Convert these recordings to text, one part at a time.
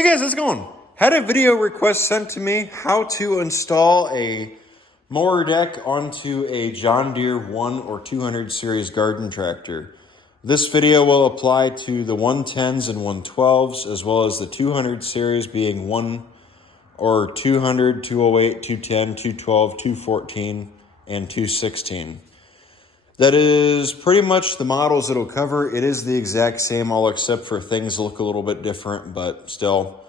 Hey guys, how's it going? Had a video request sent to me how to install a mower deck onto a John Deere 1 or 200 series garden tractor. This video will apply to the 110s and 112s as well as the 200 series being 1 or 200, 208, 210, 212, 214, and 216. That is pretty much the models it'll cover. It is the exact same, all except for things look a little bit different, but still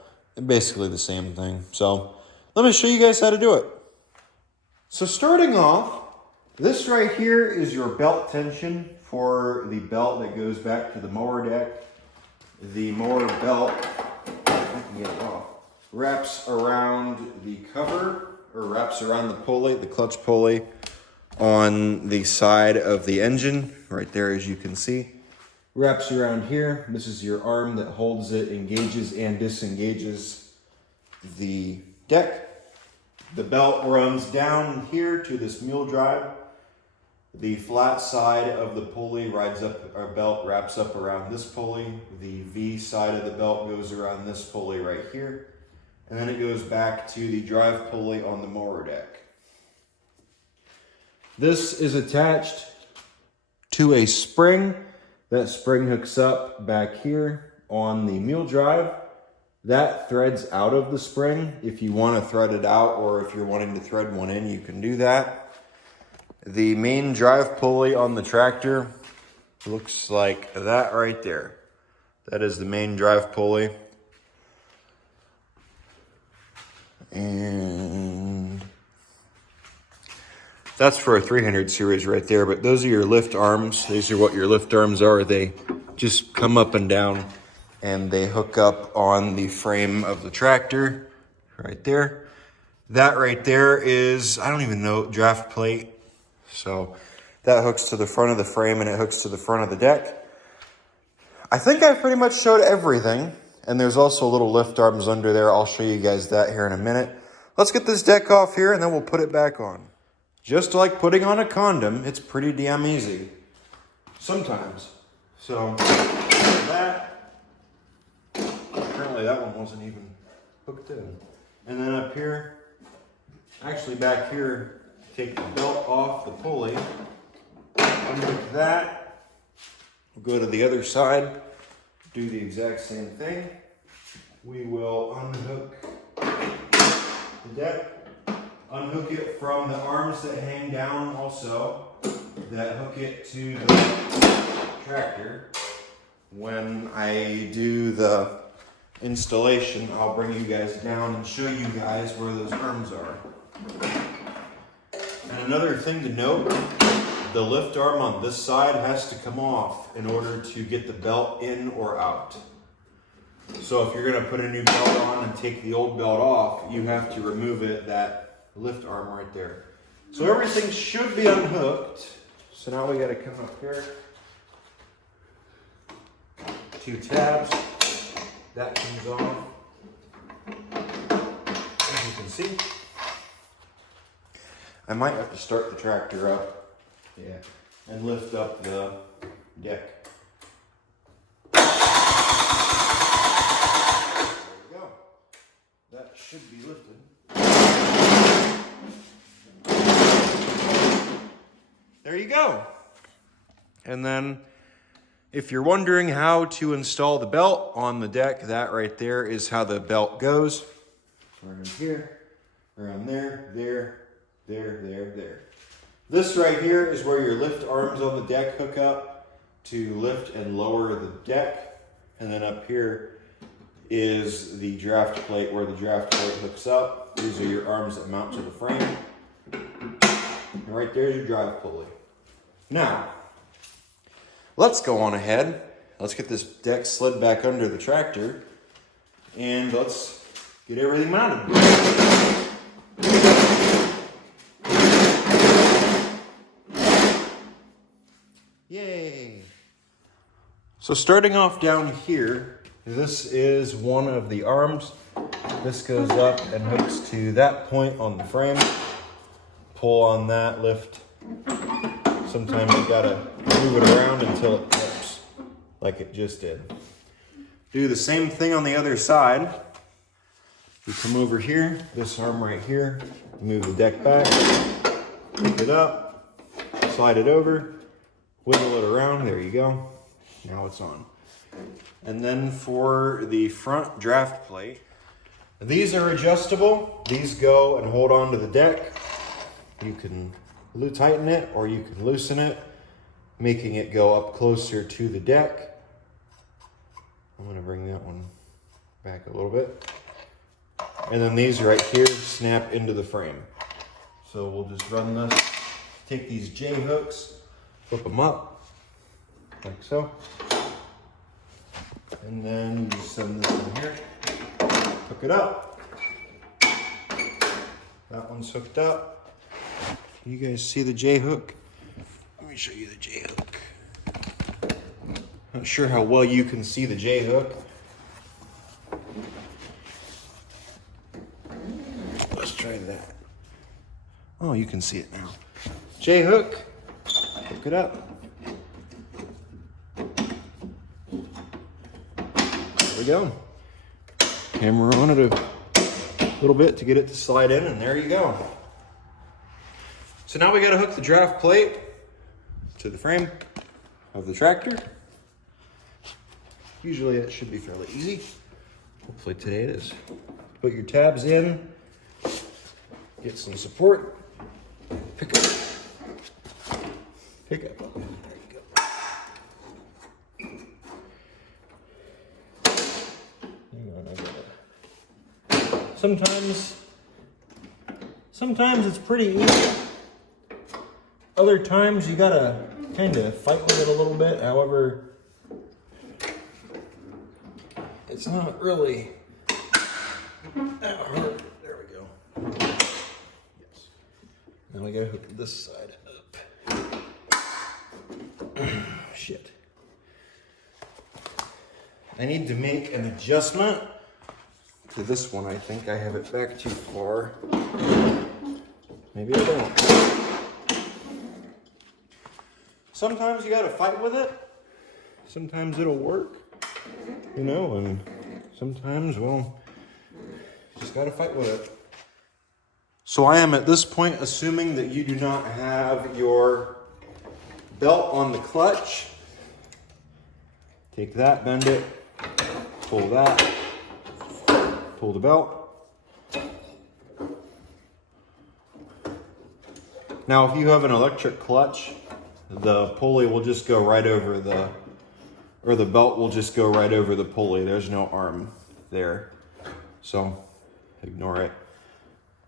basically the same thing. So let me show you guys how to do it. So starting off, this right here is your belt tension for the belt that goes back to the mower deck. The mower belt, if I can get it off, wraps around the cover, or wraps around the pulley, the clutch pulley, on the side of the engine, right there as you can see. Wraps around here. This is your arm that holds it, engages and disengages the deck. The belt runs down here to this mule drive. The flat side of the pulley rides up, our belt wraps up around this pulley. The V side of the belt goes around this pulley right here. And then it goes back to the drive pulley on the mower deck. This is attached to a spring. That spring hooks up back here on the mule drive. That threads out of the spring. If you want to thread it out or if you're wanting to thread one in, you can do that. The main drive pulley on the tractor looks like that right there. That is the main drive pulley. And that's for a 300 series right there, but those are your lift arms. These are what your lift arms are. They just come up and down and they hook up on the frame of the tractor right there. That right there is, I don't even know, draft plate. So that hooks to the front of the frame and it hooks to the front of the deck. I think I pretty much showed everything. And there's also little lift arms under there. I'll show you guys that here in a minute. Let's get this deck off here and then we'll put it back on. Just like putting on a condom, it's pretty damn easy. Sometimes. So, that. Apparently that one wasn't even hooked in. And then up here, actually back here, take the belt off the pulley. Unhook that. We'll go to the other side. Do the exact same thing. We will unhook the deck. Unhook it from the arms that hang down also, that hook it to the tractor. When I do the installation, I'll bring you guys down and show you guys where those arms are. And another thing to note, the lift arm on this side has to come off in order to get the belt in or out. So if you're gonna put a new belt on and take the old belt off, you have to remove it, that lift arm right there. So everything should be unhooked. So now we gotta come up here. 2 tabs. That comes off. As you can see. I might have to start the tractor up. Yeah. And lift up the deck. There we go. That should be lifted. There you go. And then if you're wondering how to install the belt on the deck, that right there is how the belt goes. Around here, around there, there, there. This right here is where your lift arms on the deck hook up to lift and lower the deck. And then up here is the draft plate where the draft plate hooks up. These are your arms that mount to the frame. And right there's your drive pulley. Now, let's go on ahead. Let's get this deck slid back under the tractor and let's get everything mounted. Yay! So starting off down here, this is one of the arms. This goes up and hooks to that point on the frame. Pull on that, lift. Sometimes you gotta move it around until it flips, like it just did. Do the same thing on the other side. You come over here, this arm right here, move the deck back, pick it up, slide it over, wiggle it around, there you go. Now it's on. And then for the front draft plate, these are adjustable. These go and hold on to the deck. You can tighten it or you can loosen it, making it go up closer to the deck. I'm gonna bring that one back a little bit. And then these right here snap into the frame. So we'll just run this, take these J hooks, flip them up, like so. And then you send this in here, hook it up. That one's hooked up. You guys see the J hook? Let me show you the J hook. Not sure how well you can see the J hook. Let's try that. Oh, you can see it now. J hook, hook it up. There we go. Hammer on it a little bit to get it to slide in, and there you go. So now we got to hook the draft plate to the frame of the tractor. Usually it should be fairly easy. Hopefully today it is. Put your tabs in, get some support, pick up. There you go. Sometimes it's pretty easy. Other times you gotta kind of fight with it a little bit. However, it's not really that hard. There we go. Yes. Now we gotta hook this side up. Shit. I need to make an adjustment to this one. I think I have it back too far. Maybe I don't. Sometimes you gotta fight with it. Sometimes it'll work, you know, and sometimes, well, you just gotta fight with it. So I am at this point assuming that you do not have your belt on the clutch. Take that, bend it, pull that, pull the belt. Now, if you have an electric clutch, the pulley will just go right over the belt will just go right over the pulley. There's no arm there. So, ignore it.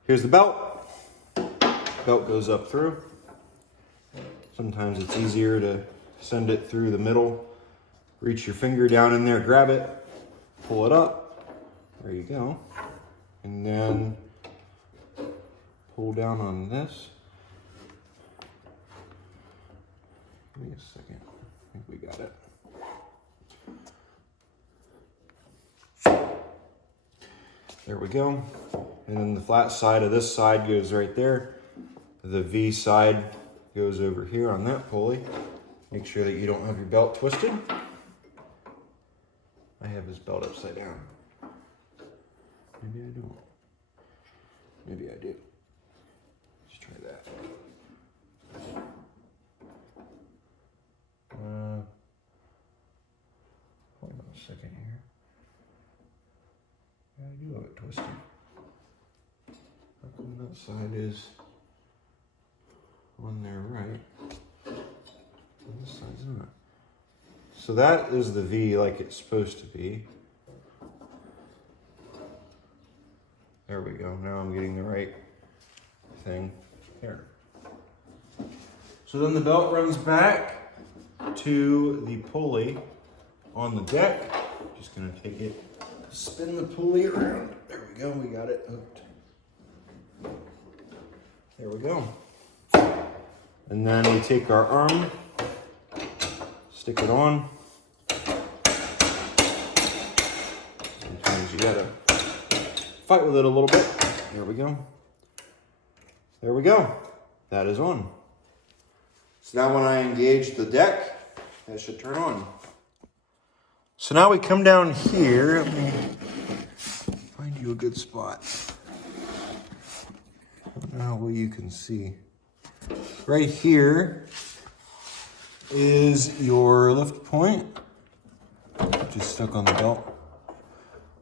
Here's the belt. Belt goes up through. Sometimes it's easier to send it through the middle. Reach your finger down in there, grab it, pull it up. There you go. And then pull down on this. Give me a second. I think we got it. There we go. And then the flat side of this side goes right there. The V side goes over here on that pulley. Make sure that you don't have your belt twisted. I have his belt upside down. Maybe I don't. Maybe I do. Let's try that. Hold on a second here. Yeah, I do have it twisted. How come that side is on there right? And this side's not. So that is the V like it's supposed to be. There we go. Now I'm getting the right thing. There. So then the belt runs back to the pulley on the deck. Just gonna take it, spin the pulley around. There we go, we got it hooked. There we go. And then we take our arm, stick it on. Sometimes you gotta fight with it a little bit. There we go. There we go. That is on. So now when I engage the deck, that should turn on. So now we come down here. Let me find you a good spot. I don't know how well you can see. Right here is your lift point, which is stuck on the belt.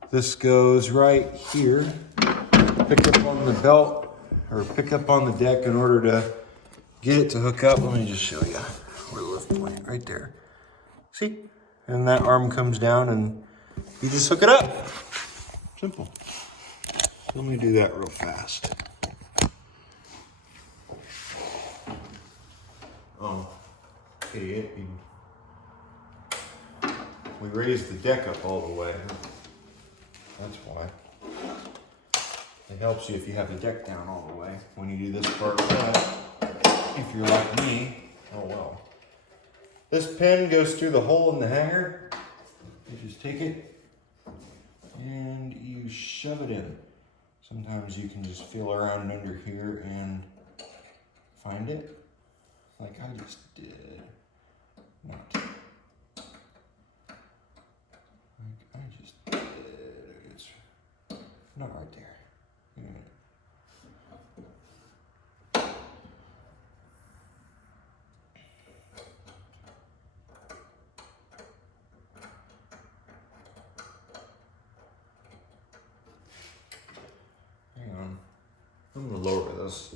This goes right here. Pick up on the belt, or pick up on the deck in order to get it to hook up. Let me just show you where the lift point, right there. See? And that arm comes down and you just hook it up. Simple. Let me do that real fast. Oh, idiot. We raised the deck up all the way. That's why. It helps you if you have the deck down all the way. When you do this part, if you're like me, oh well. This pin goes through the hole in the hanger. You just take it and you shove it in. Sometimes you can just feel around under here and find it, like I just did. Not. Like I just did. It's not right there. Hang on. I'm gonna lower this.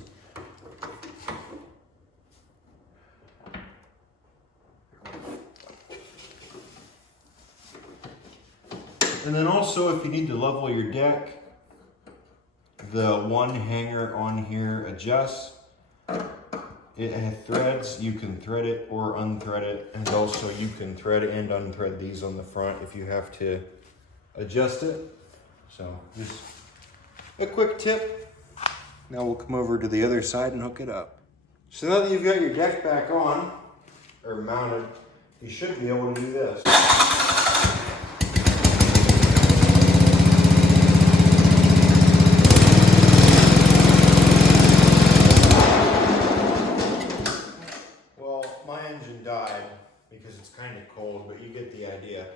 And then also, if you need to level your deck, the one hanger on here adjusts. It has threads. You can thread it or unthread it. And also you can thread and unthread these on the front if you have to adjust it. So just a quick tip. Now we'll come over to the other side and hook it up. So now that you've got your deck back on, or mounted, you should be able to do this. Died because it's kind of cold, but you get the idea.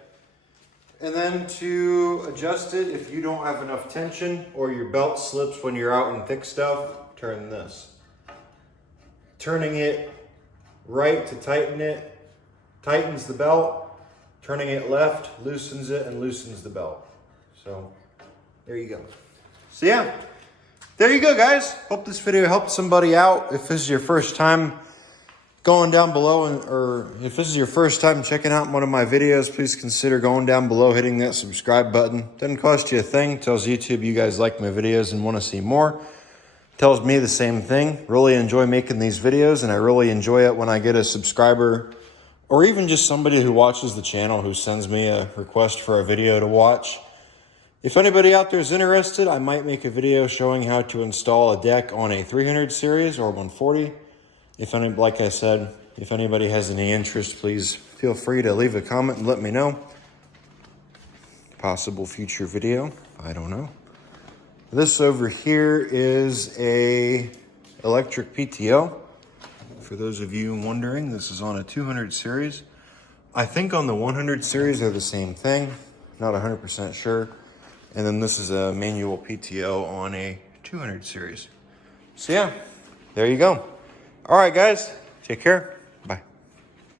And then to adjust it, if you don't have enough tension or your belt slips when you're out in thick stuff, turn this. Turning it right to tighten it tightens the belt. Turning it left loosens it and loosens the belt. So there you go. So yeah, there you go, guys. Hope this video helped somebody out. If this is your first time going down below, or if this is your first time checking out one of my videos, please consider going down below, hitting that subscribe button. Doesn't cost you a thing. Tells YouTube you guys like my videos and want to see more. Tells me the same thing. Really enjoy making these videos, and I really enjoy it when I get a subscriber or even just somebody who watches the channel who sends me a request for a video to watch. If anybody out there is interested, I might make a video showing how to install a deck on a 300 series or 140. Like I said, if anybody has any interest, please feel free to leave a comment and let me know. Possible future video, I don't know. This over here is a electric PTO. For those of you wondering, this is on a 200 series. I think on the 100 series they're the same thing, not 100% sure. And then this is a manual PTO on a 200 series. So yeah, there you go. All right, guys, take care.